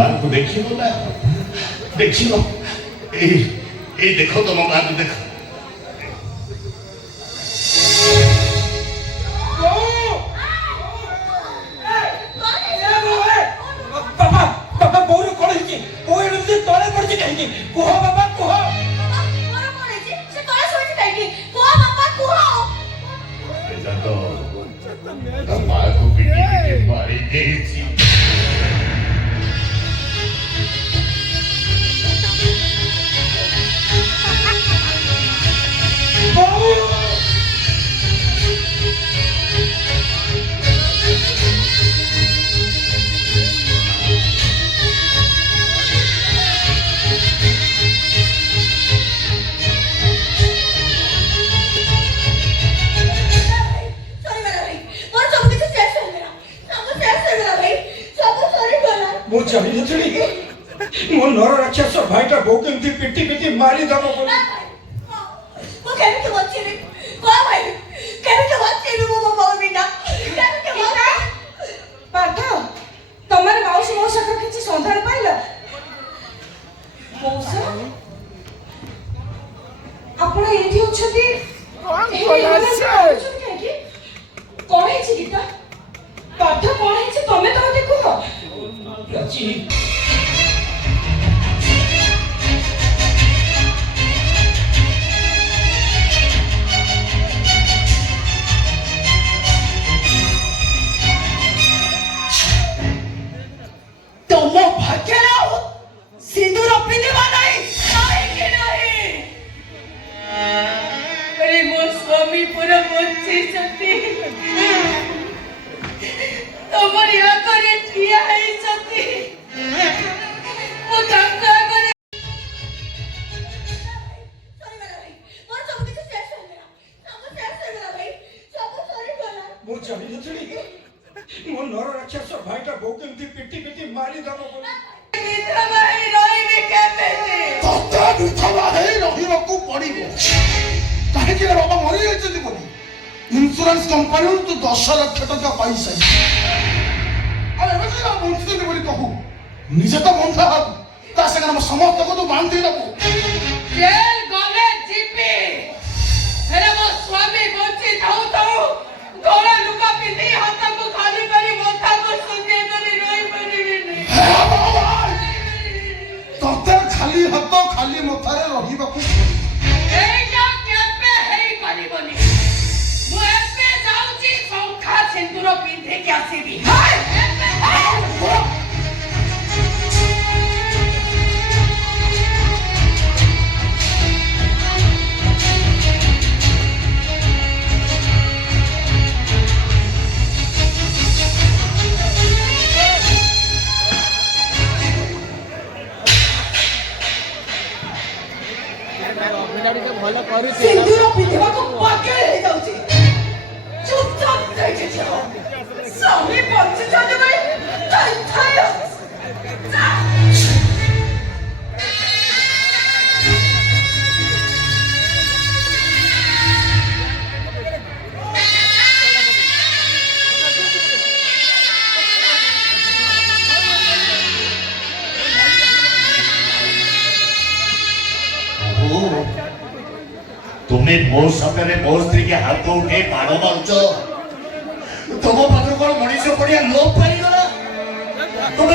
मां को देखियो ना देखियो ए देखो तुम मां को देखो बाबा बाबा बोर कोण हिची ओ एडुजी तळे पडची काहीकी कुह बाबा कुह बोर कोण हिची से तळे सोडची काहीकी कुह बाबा कुह बेटा तो मां को पीटी मारी गई थी मो जानी नथली मो नर राक्षस भाईटा बोकेंती पिटी पिटी मारी दबो बोली वो केमिके बच्चे रे को भाई केमिके बच्चे रे वो बाबा बिना केमिके बच्चे पाठ तमर माउसी मौसा का किछि संधान पाइला मौसा आपण एठी अछती कोन बोलासे कोन है गीता पाठ कोन है तमे तो देखो प्राची तमो भाग्यराव सिंदूर पिंदिबा नाही के नाही अरे मो स्वामी पूरा बच्चे सती तमर या करे ठिया है सती वो गंगा करे सॉरी मेरा भाई मोर सब कुछ शेष हो गया सब शेष हो गया भाई सब सॉरी बोला मो जानी नथली मो नर राक्षस भाईटा बोकेंती पिटी पिटी मारी दबो बोली मित्र भाई रोई में केबेते तोते विधवा हेई रहिବାକୁ ପଡିବ କାହିଁକି ନା ବାବା ମରି ଯାଇଛନ୍ତି ବୋଲି ଇନ୍ସୁରାନ୍ସ କମ୍ପାନୀରୁ ତୁ 10 ଲକ୍ଷ ଟଙ୍କା ପାଇସାଇ ଆଉ ଏବେ ଯେ ବଞ୍ଚିଛନ୍ତି ବୋଲି କହୁ ନିଜେ ତ ବନ୍ଧା ହବୁ ତା ସାଙ୍ଗରେ ଆମ ସମସ୍ତଙ୍କୁ ତୁ ବାନ୍ଧି ଦେବୁ जेल गले जीपी हेरे मो स्वामी बच्चे थाउ थाउ गोला लुका पिंदी हाथ को खाली करी माथा को सुने करी रोई परिनी ହେ ଭଗବାନ ତୋତେ ଖାଲି ହାତ ଖାଲି ମଥାରେ ରହିବାକୁ ପଡିବ एटा केपे हेई परिबनी मु एपे जाउची संखा सिंदूर पिंधे के आसीबी हाय सिंदूर पिंधिबा को पाके हे जाउची चुपचाप देखि जाओ स्वामी बच्चे जाने भाई थाई थाई तुम्हें मो सामने मो स्त्री के हाथ उठे मारो मारुच तुम पाखर कौन मनीष पड़िया लोप पाई